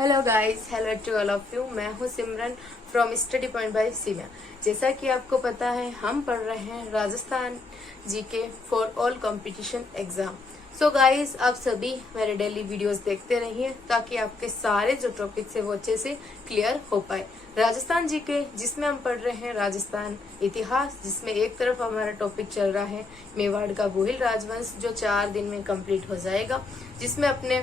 Hello guys, hello to all of you. मैं हूँ Simran from Study Point by Seema. जैसा कि आपको पता है, हम पढ़ रहे हैं Rajasthan GK for all competition exam. So guys, आप सभी मेरे डेली वीडियोस देखते रहिए ताकि आपके सारे जो टॉपिक्स है वो अच्छे से क्लियर हो पाए। राजस्थान जीके जिसमें हम पढ़ रहे हैं राजस्थान इतिहास, जिसमें एक तरफ हमारा टॉपिक चल रहा है मेवाड़ का गोहिल राजवंश, जो 4 दिन में कंप्लीट हो जाएगा, जिसमें अपने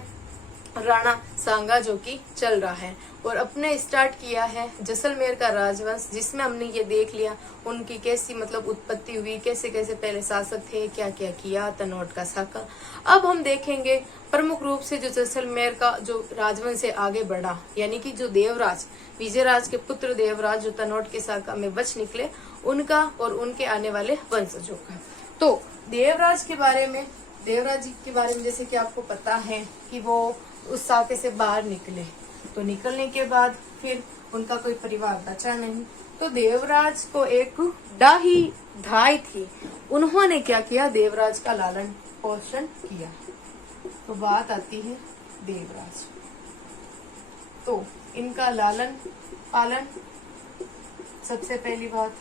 राणा सांगा जो कि चल रहा है, और अपने स्टार्ट किया है जैसलमेर का राजवंश, जिसमें हमने ये देख लिया उनकी कैसी उत्पत्ति हुई, कैसे कैसे पहले शासक थे, क्या क्या किया, तनोट का साका। अब हम देखेंगे प्रमुख रूप से जो जैसलमेर का जो राजवंश से आगे बढ़ा, यानी कि जो देवराज विजयराज के पुत्र देवराज जो तनोट के साका में बच निकले, उनका और उनके आने वाले वंशजों का। तो देवराज जी के बारे में जैसे कि आपको पता है कि वो उस साके से बाहर निकले, तो निकलने के बाद फिर उनका कोई परिवार बचा नहीं, तो देवराज को एक डाही धाई थी, उन्होंने क्या किया, देवराज का लालन पोषण किया। तो बात आती है देवराज, तो इनका लालन पालन, सबसे पहली बात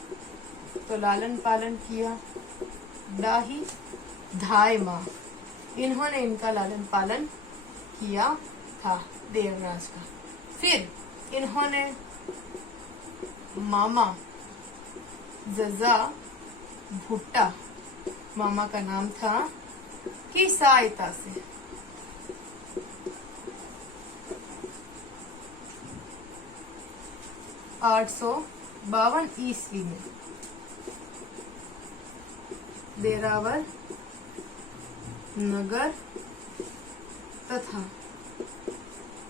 तो लालन पालन किया डाही धाय माँ, इन्होंने इनका लालन पालन किया था देवराज का। फिर इन्होंने मामा जजा भुट्टा, मामा का नाम था, की सहायता से 852 ईस्वी में देरावर नगर तथा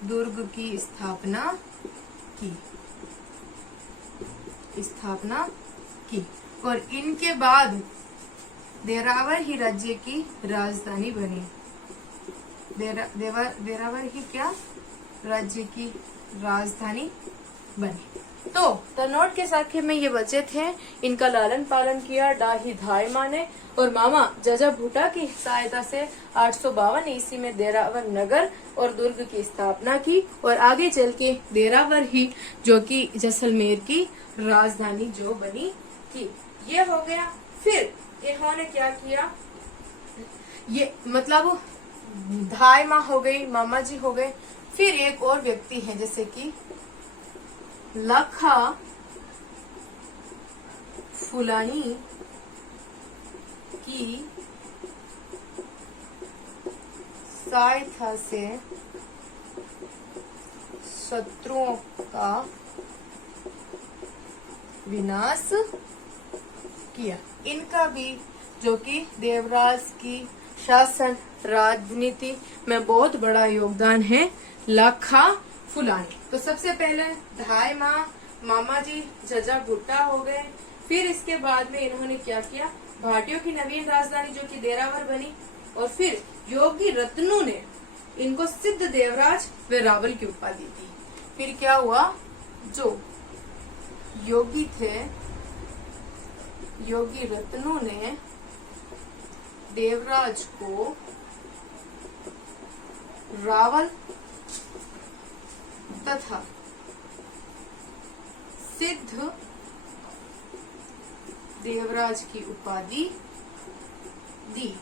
दुर्ग की स्थापना की और इनके बाद देरावर ही राज्य की राजधानी बनी। देरावर ही क्या राज्य की राजधानी बनी। तो तनोट के साखे में ये बचे थे, इनका लालन पालन किया डाही धाय माँ ने, और मामा जजा भूटा की सहायता से 852 ईस्वी में देरावर नगर और दुर्ग की स्थापना की, और आगे चल के देरावर ही जो कि जैसलमेर की राजधानी जो बनी थी। ये हो गया। फिर इन्होंने क्या किया, ये धाय माँ हो गई, मामा जी हो गए। फिर एक और व्यक्ति है जैसे कि लखा फुलानी की सहायता से शत्रुओं का विनाश किया। इनका भी जो कि देवराज की शासन राजनीति में बहुत बड़ा योगदान है, लखा फुलानी। तो सबसे पहले धाय माँ, मामा जी जजा भुट्टा हो गए। फिर इसके बाद में इन्होंने क्या किया, भाटियों की नवीन राजधानी जो कि देरावर बनी, और फिर योगी रत्नों ने इनको सिद्ध देवराज व रावल की उपाधि दी। फिर क्या हुआ, जो योगी थे, योगी रत्नों ने देवराज को रावल तथा सिद्ध देवराज की उपाधि दी।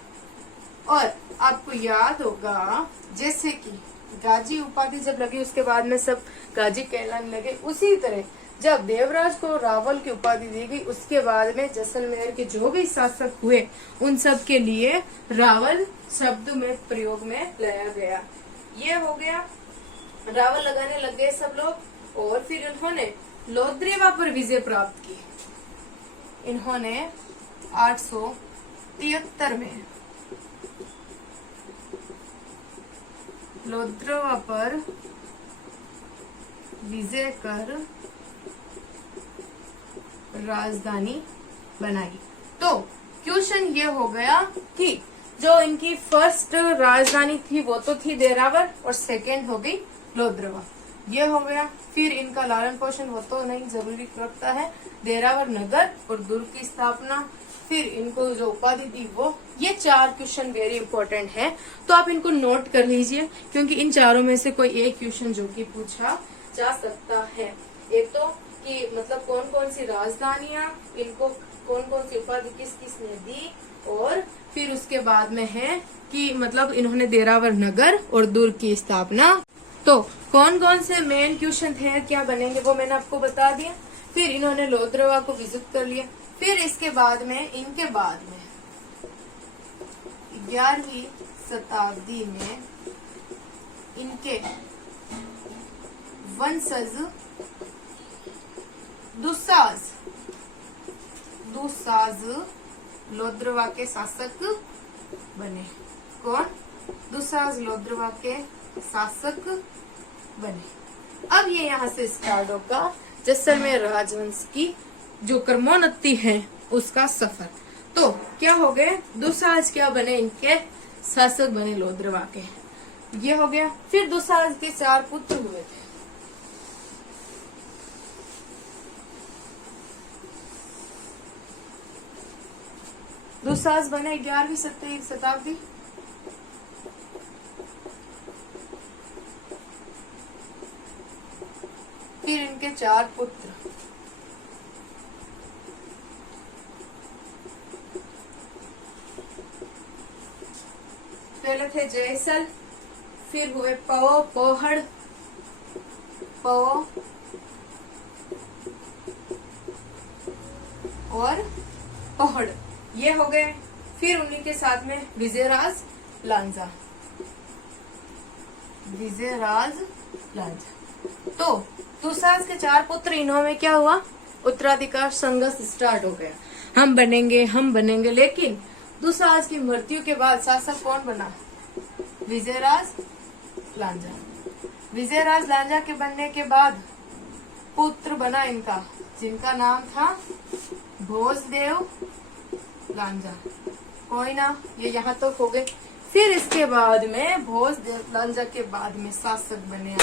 और आपको याद होगा जैसे कि गाजी उपाधि जब लगी, उसके बाद में सब गाजी कहलाने लगे, उसी तरह जब देवराज को रावल की उपाधि दी गई, उसके बाद में जैसलमेर के जो भी शासक हुए उन सब के लिए रावल शब्द में प्रयोग में लाया गया। ये हो गया, रावल लगाने लग गए सब लोग। और फिर इन्होंने लोद्रेवा पर विजय प्राप्त की। इन्होंने 873 में लोद्रेवा पर विजय कर राजधानी बनाई। तो क्वेश्चन ये हो गया कि जो इनकी फर्स्ट राजधानी थी वो तो थी देरावर, और सेकेंड हो गई लोद्रेवा, ये हो गया। फिर इनका लालन पोषण वो तो नहीं जरूरी रखता है, देरावर नगर और दुर्ग की स्थापना, फिर इनको जो उपाधि दी वो, ये 4 क्वेश्चन वेरी इंपॉर्टेंट है, तो आप इनको नोट कर लीजिए, क्योंकि इन चारों में से कोई एक क्वेश्चन जो कि पूछा जा सकता है। एक तो कि मतलब कौन कौन सी राजधानियां, इनको कौन कौन सी उपाधि किस किस ने दी, और फिर उसके बाद में है कि मतलब इन्होंने देरावर नगर और दुर्ग की स्थापना। तो कौन कौन से मेन क्वेश्चन थे, क्या बनेंगे, वो मैंने आपको बता दिया। फिर इन्होंने लोद्रवा को विजिट कर लिया। फिर इसके बाद में 11वीं शताब्दी में इनके वंशज दुसाज लोद्रवा के शासक बने। कौन? दुसाज लोद्रवा के शासक बने। अब ये यहाँ से स्टार्ट होगा जैसलमेर राजवंश की जो क्रमोन्नति है उसका सफर। तो क्या हो गए, दुसाज क्या बने, इनके शासक बने लोद्रवा के, ये हो गया। फिर दुसाज के 4 पुत्र हुए थे। दुसाज बने 11वीं शताब्दी। फिर इनके 4 पुत्र, पहले थे जयसल, फिर हुए पोहड़ और पहड़, ये हो गए। फिर उन्हीं के साथ में विजयराज लांजा। तो दुसाज के 4 पुत्र, इन्होंने क्या हुआ, उत्तराधिकार संघर्ष स्टार्ट हो गया, हम बनेंगे। लेकिन दुसाज की मृत्यु के बाद शासक कौन बना? विजयराज लांजा के बनने के बाद पुत्र बना इनका, जिनका नाम था भोजदेव लांजा। कोई ना, ये यहाँ तक हो गए। फिर इसके बाद में भोजदेव लांजा के बाद में शासक बने।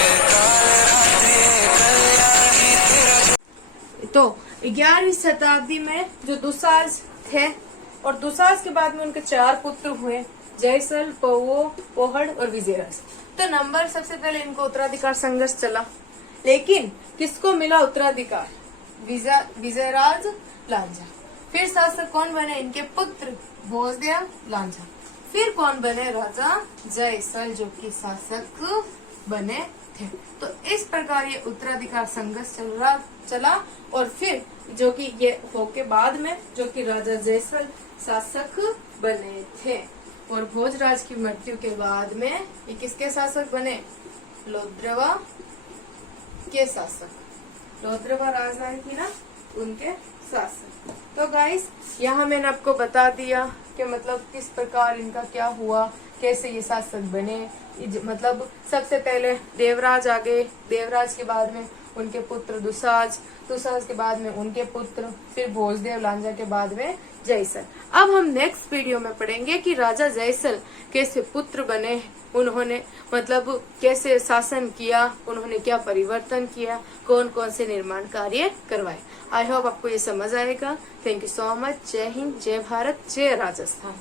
तो 11वीं शताब्दी में जो दुसाज थे, और दुसाज के बाद में उनके 4 पुत्र हुए, जयसल, पोहड़ और विजयराज। तो नंबर सबसे पहले इनको उत्तराधिकार संघर्ष चला, लेकिन किसको मिला उत्तराधिकार? विजयराज लांजा। फिर शासक कौन बने? इनके पुत्र भोजदेव लांजा। फिर कौन बने? राजा जयसल, जो कि शासक बने थे। तो इस प्रकार ये उत्तराधिकार संघर्ष चला, और फिर जो कि ये होके बाद में जो कि राजा जयसल शासक बने थे, और भोजराज की मृत्यु के बाद में ये किसके शासक बने? लोद्रवा के शासक। लोद्रवा राजधानी थी ना, उनके शासक। तो गाइस, यहाँ मैंने आपको बता दिया कि मतलब किस प्रकार इनका क्या हुआ, कैसे ये शासक बने। मतलब सबसे पहले देवराज आ गए, देवराज के बाद में उनके पुत्र दुसाज के बाद में उनके पुत्र, फिर भोजदेव लांजा के बाद में जयसल। अब हम नेक्स्ट वीडियो में पढ़ेंगे कि राजा जयसल कैसे पुत्र बने, उन्होंने मतलब कैसे शासन किया, उन्होंने क्या परिवर्तन किया, कौन कौन से निर्माण कार्य करवाए। आई होप आपको ये समझ आएगा। Thank you so much. जय हिंद, जय भारत, जय राजस्थान।